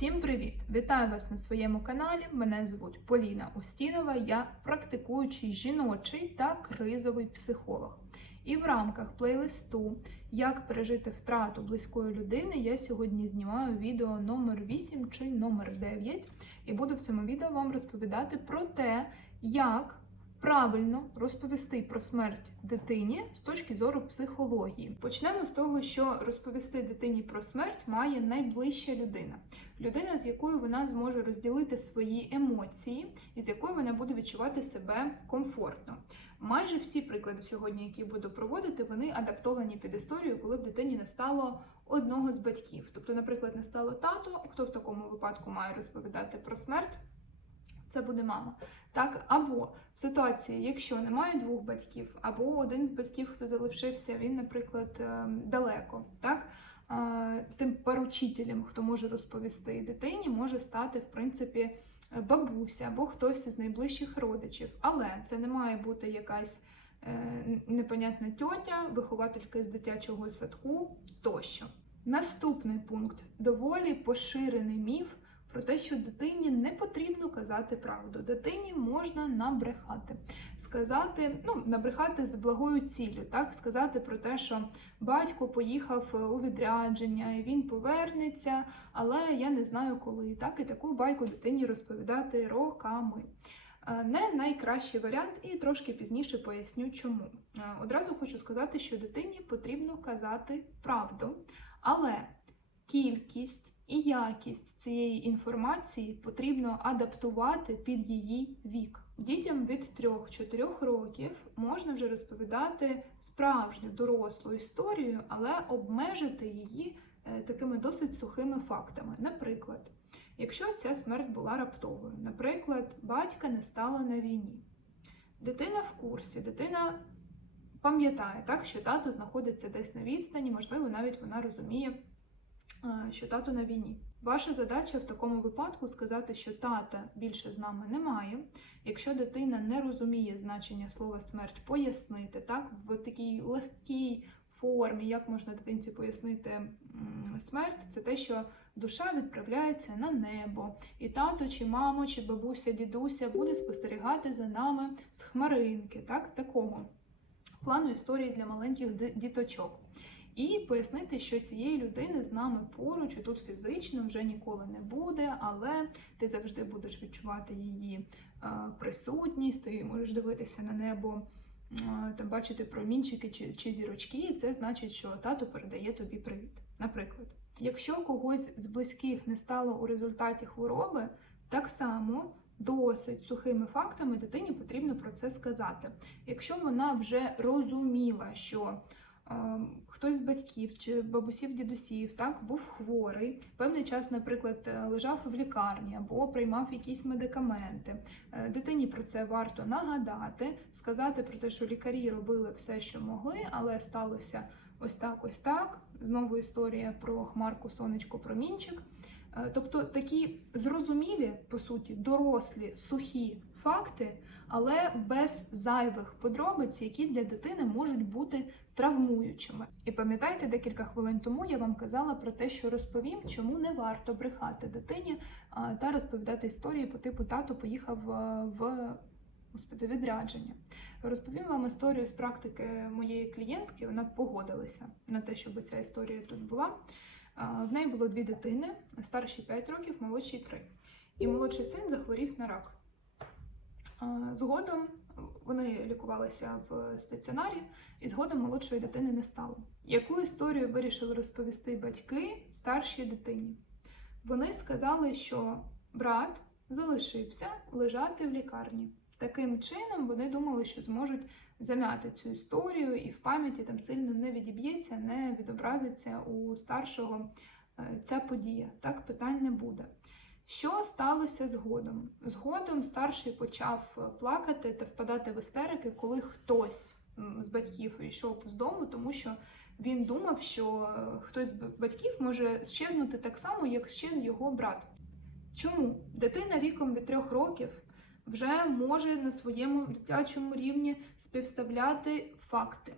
Всім привіт! Вітаю вас на своєму каналі. Мене звуть Поліна Устінова. Я практикуючий жіночий та кризовий психолог. І в рамках плейлисту Як пережити втрату близької людини я сьогодні знімаю відео номер 8 чи номер 9 і буду в цьому відео вам розповідати про те, як правильно розповісти про смерть дитині з точки зору психології. Почнемо з того, що розповісти дитині про смерть має найближча людина. Людина, з якою вона зможе розділити свої емоції і з якою вона буде відчувати себе комфортно. Майже всі приклади сьогодні, які буду проводити, вони адаптовані під історію, коли в дитині не стало одного з батьків. Тобто, наприклад, не стало тато, хто в такому випадку має розповідати про смерть. Це буде мама. Так, або в ситуації, якщо немає двох батьків, або один з батьків, хто залишився, він, наприклад, ем, далеко, так. Тим поручителем, хто може розповісти дитині, може стати, в принципі, бабуся або хтось із найближчих родичів. Але це не має бути якась е, непонятна тьотя, вихователька з дитячого садку тощо. Наступний пункт доволі поширений міф про те, що дитині не потрібно казати правду. Дитині можна набрехати. Сказати, ну, набрехати з благою ціллю, так сказати про те, що батько поїхав у відрядження, і він повернеться, але я не знаю коли. Так і таку байку дитині розповідати роками. Е, Не найкращий варіант, і трошки пізніше поясню, чому. Е, Одразу хочу сказати, що дитині потрібно казати правду, але кількість і якість цієї інформації потрібно адаптувати під її вік. Дітям від 3-4 років можна вже розповідати справжню дорослу історію, але обмежити її е, такими досить сухими фактами. Наприклад, якщо ця смерть була раптовою, наприклад, батька не стало на війні, дитина в курсі, дитина пам'ятає, так, що тато знаходиться десь на відстані, можливо, навіть вона розуміє що тато на війні. Ваша задача в такому випадку сказати, що тата більше з нами немає. Якщо дитина не розуміє значення слова смерть, пояснити так в такій легкій формі, як можна дитинці пояснити смерть, це те, що душа відправляється на небо, і тато, чи мамо, чи бабуся, дідуся буде спостерігати за нами з хмаринки, так такого плану історії для маленьких діточок. І пояснити, що цієї людини з нами поруч, тут фізично вже ніколи не буде, але ти завжди будеш відчувати її е, присутність, ти можеш дивитися на небо, е, там бачити промінчики чи, чи зірочки, і це значить, що тато передає тобі привіт. Наприклад, якщо когось з близьких не стало у результаті хвороби, так само. Досить сухими фактами дитині потрібно про це сказати. Якщо вона вже розуміла, що хтось з батьків чи бабусів, дідусів так був хворий, певний час, наприклад, е, лежав в лікарні або приймав якісь медикаменти. Е, Дитині про це варто нагадати, сказати про те, що лікарі робили все, що могли, але сталося ось так, ось так. Знову історія про хмарку, сонечко, промінчик. Е, Тобто такі зрозумілі, по суті, дорослі, сухі факти, але без зайвих подробиць, які для дитини можуть бути травмуючими. І пам'ятаєте, декілька хвилин тому я вам казала про те, що розповім, чому не варто брехати дитині та розповідати історії по типу тато поїхав е, в господи, відрядження. Розповім вам історію з практики моєї клієнтки. Вона погодилася на те, щоб ця історія тут була. В неї було дві дитини, старші 5 років, молодші 3. І молодший син захворів на рак. Згодом вони лікувалися в стаціонарі, і згодом молодшої дитини не стало. Яку історію вирішили розповісти батьки старшій дитині? Вони сказали, що брат залишився лежати в лікарні. Таким чином вони думали, що зможуть зам'яти цю історію, і в пам'яті там сильно не відіб'ється, не відобразиться у старшого е, ця подія. Так питань не буде. Що сталося згодом? Згодом старший почав плакати та впадати в істерики, коли хтось з батьків йшов з дому, тому що він думав, що е, хтось з батьків може щезнути так само, як щез його брат. Чому? Дитина віком від трьох років вже може на своєму дитячому рівні співставляти факти.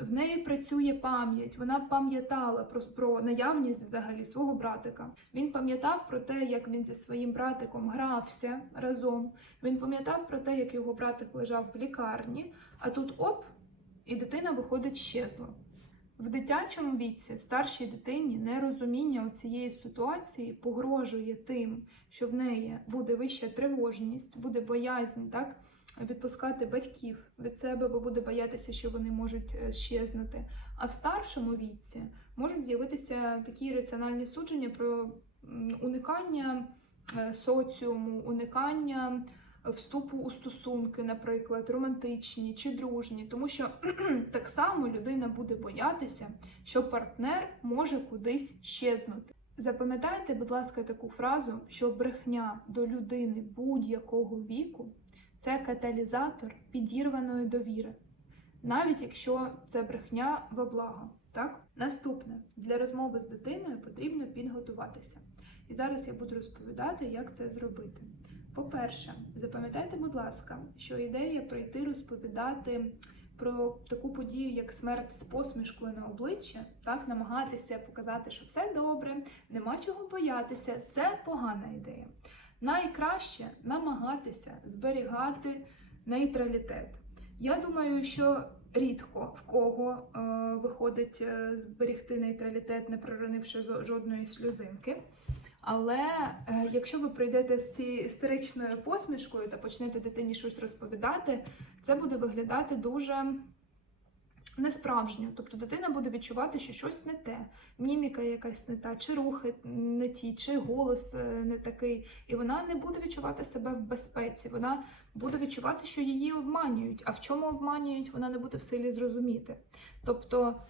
В неї працює пам'ять, вона пам'ятала про, про наявність взагалі свого братика. Він пам'ятав про те, як він зі своїм братиком грався разом. Він пам'ятав про те, як його братик лежав в лікарні, а тут оп, і дитина виходить щезла. В дитячому віці старшій дитині нерозуміння у цієї ситуації погрожує тим, що в неї буде вища тривожність, буде боязнь, так? Відпускати батьків від себе, бо буде боятися, що вони можуть е, щезнути. А в старшому віці можуть з'явитися такі раціональні судження про уникання е, соціуму, уникання вступу у стосунки, наприклад, романтичні чи дружні, тому що так само людина буде боятися, що партнер може кудись щезнути. Запам'ятайте, будь ласка, таку фразу, що брехня до людини будь-якого віку це каталізатор підірваної довіри, навіть якщо це брехня во благо. Так? Наступне для розмови з дитиною потрібно підготуватися. І зараз я буду розповідати, як це зробити. По-перше, запам'ятайте, будь ласка, що ідея прийти розповідати про таку подію, як смерть з посмішкою на обличчя, так намагатися показати, що все добре, нема чого боятися, це погана ідея. Найкраще намагатися зберігати нейтралітет. Я думаю, що рідко в кого е, виходить е, зберігти нейтралітет, не проронивши жодної сльозинки. Але е, якщо ви прийдете з цією істеричною посмішкою та почнете дитині щось розповідати, це буде виглядати дуже несправжньо. Тобто дитина буде відчувати, що щось не те, міміка якась не та, чи рухи не ті, чи голос е, не такий. І вона не буде відчувати себе в безпеці. Вона буде відчувати, що її обманюють. А в чому обманюють, вона не буде в силі зрозуміти. Тобто,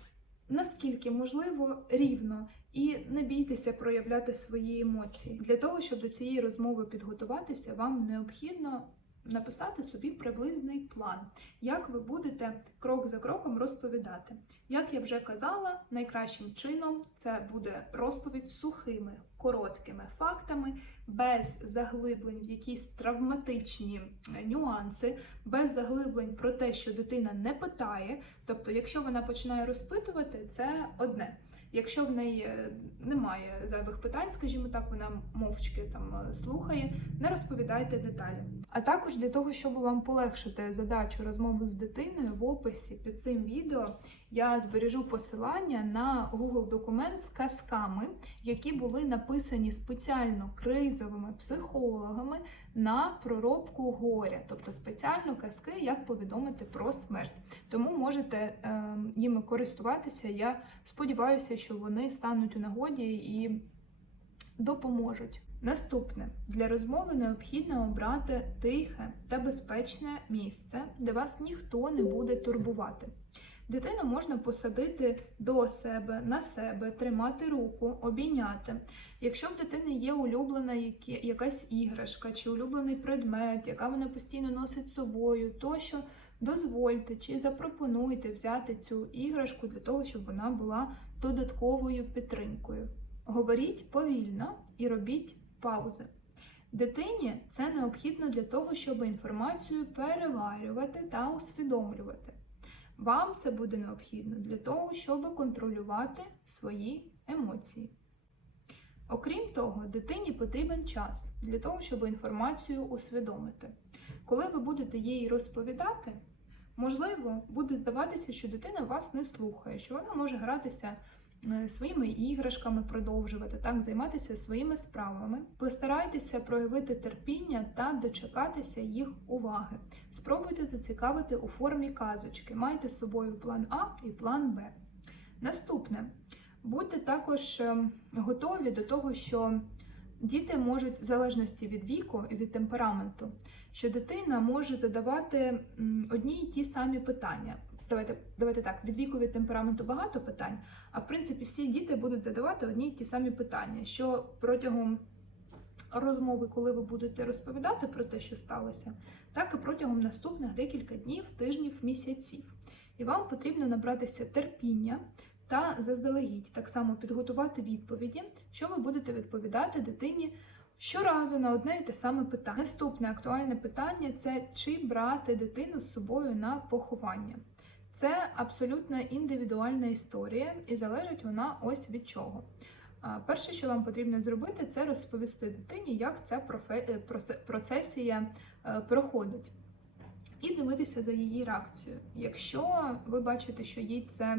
наскільки можливо рівно. І не бійтеся проявляти свої емоції. Для того, щоб до цієї розмови підготуватися, вам необхідно написати собі приблизний план, як ви будете крок за кроком розповідати. Як я вже казала, найкращим чином це буде розповідь сухими, короткими фактами, без заглиблень в якісь травматичні е, нюанси, без заглиблень про те, що дитина не питає. Тобто, якщо вона починає розпитувати, це одне. Якщо в неї е, немає зайвих питань, скажімо так, вона мовчки там е, слухає, не розповідайте деталі. А також для того, щоб вам полегшити задачу розмови з дитиною, в описі під цим відео я збережу посилання на Google документ з казками, які були написані спеціально кризовими психологами на проробку горя, тобто спеціально казки, як повідомити про смерть. Тому можете е, ними користуватися. Я сподіваюся, що вони стануть у нагоді і допоможуть. Наступне для розмови необхідно обрати тихе та безпечне місце, де вас ніхто не буде турбувати. Дитину можна посадити до себе, на себе, тримати руку, обійняти. Якщо в дитини є улюблена якась іграшка чи улюблений предмет, яка вона постійно носить з собою, то що дозвольте чи запропонуйте взяти цю іграшку для того, щоб вона була додатковою підтримкою. Говоріть повільно і робіть паузи. Дитині це необхідно для того, щоб інформацію переварювати та усвідомлювати. Вам це буде необхідно для того, щоб контролювати свої емоції. Окрім того, дитині потрібен час для того, щоб інформацію усвідомити. Коли ви будете їй розповідати, можливо, буде здаватися, що дитина вас не слухає, що вона може гратися е, своїми іграшками, продовжувати так, займатися своїми справами. Постарайтеся проявити терпіння та дочекатися їх уваги. Спробуйте зацікавити у формі казочки. Майте з собою план А і план Б. Наступне. Будьте також е, готові до того, що діти можуть, в залежності від віку і від темпераменту, що дитина може задавати одні й ті самі питання. Давайте, давайте так, від віку від темпераменту багато питань, а в принципі всі діти будуть задавати одні й ті самі питання, що протягом розмови, коли ви будете розповідати про те, що сталося, так і протягом наступних декілька днів, тижнів, місяців. І вам потрібно набратися терпіння та заздалегідь так само підготувати відповіді, що ви будете відповідати дитині щоразу на одне і те саме питання. Наступне актуальне питання це чи брати дитину з собою на поховання. Це абсолютно індивідуальна історія, і залежить вона ось від чого. Перше, що вам потрібно зробити, це розповісти дитині, як ця е, процесія е, проходить, і дивитися за її реакцією. Якщо ви бачите, що їй це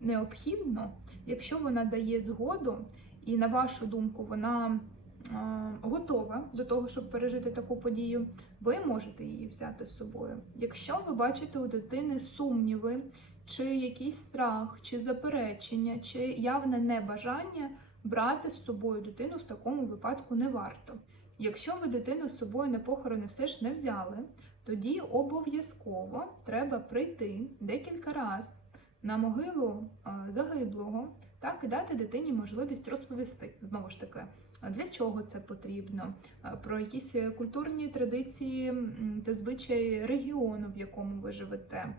необхідно, якщо вона дає згоду, і на вашу думку, вона готова до того, щоб пережити таку подію, ви можете її взяти з собою. Якщо ви бачите у дитини сумніви, чи якийсь страх, чи заперечення, чи явне небажання, брати з собою дитину в такому випадку не варто. Якщо ви дитину з собою на похорони все ж не взяли, тоді обов'язково треба прийти декілька разів на могилу загиблого, так і дати дитині можливість розповісти знову ж таки. Для чого це потрібно? Про якісь культурні традиції та звичаї регіону, в якому ви живете.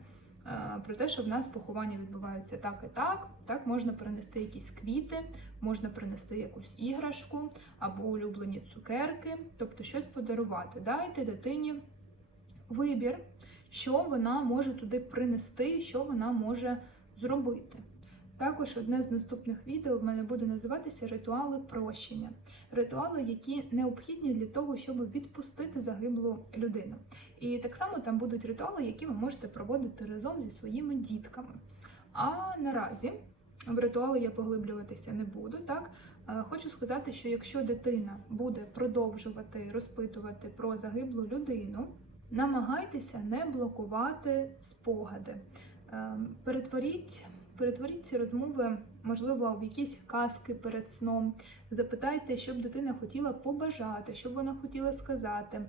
Про те, що в нас поховання відбуваються так і так. Так можна принести якісь квіти, можна принести якусь іграшку або улюблені цукерки, тобто щось подарувати. Дайте дитині вибір, що вона може туди принести, що вона може зробити. Також одне з наступних відео в мене буде називатися ритуали прощення. Ритуали, які необхідні для того, щоб відпустити загиблу людину. І так само там будуть ритуали, які ви можете проводити разом зі своїми дітками. А наразі в ритуали я поглиблюватися не буду. Так Е, хочу сказати, що якщо дитина буде продовжувати розпитувати про загиблу людину, намагайтеся не блокувати спогади. Е, Перетворіть, перетворіть ці розмови, можливо, в якісь казки перед сном. Запитайте, що б дитина хотіла побажати, що б вона хотіла сказати.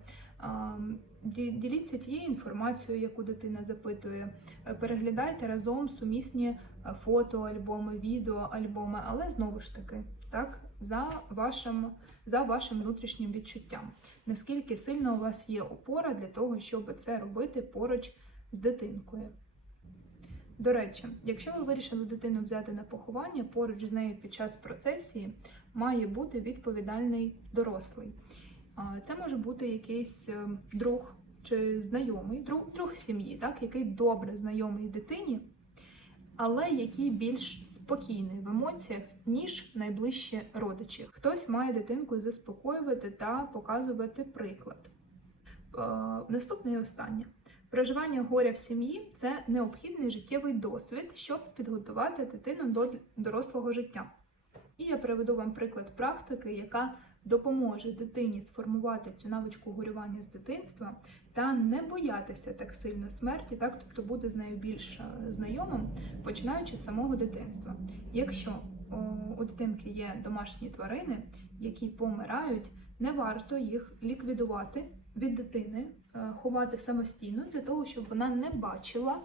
Діліться тією інформацією, яку дитина запитує. Е, Переглядайте разом сумісні е, фотоальбоми, відеоальбоми, але знову ж таки, так, за вашим, за вашим внутрішнім відчуттям. Наскільки сильно у вас є опора для того, щоб це робити поруч з дитинкою. До речі, якщо ви вирішили дитину взяти на поховання, поруч з нею під час процесії має бути відповідальний дорослий. Це може бути якийсь е, друг чи знайомий, друг, друг сім'ї, так, який добре знайомий дитині, але який більш спокійний в емоціях, ніж найближчі родичі. Хтось має дитинку заспокоювати та показувати приклад. Е, Наступне і останнє. Проживання горя в сім'ї це необхідний життєвий досвід, щоб підготувати дитину до дорослого життя. І я приведу вам приклад практики, яка допоможе дитині сформувати цю навичку горювання з дитинства та не боятися так сильно смерті, так тобто бути з нею більш е, знайомим, починаючи з самого дитинства. Якщо у дитинки є домашні тварини, які помирають, не варто їх ліквідувати від дитини, ховати самостійно для того, щоб вона не бачила,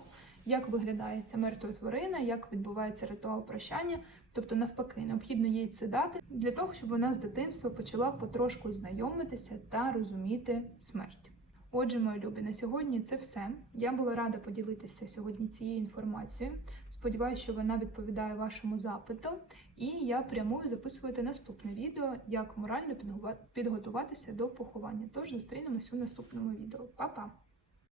як виглядає ця мертва тварина, як відбувається ритуал прощання. Тобто, навпаки, необхідно їй це дати для того, щоб вона з дитинства почала потрошку знайомитися та розуміти смерть. Отже, мої любі, на сьогодні це все. Я була рада поділитися сьогодні цією інформацією. Сподіваюся, що вона відповідає вашому запиту, і я прямую записувати наступне відео, як морально підготуватися до поховання. Тож зустрінемось у наступному відео. Па-па!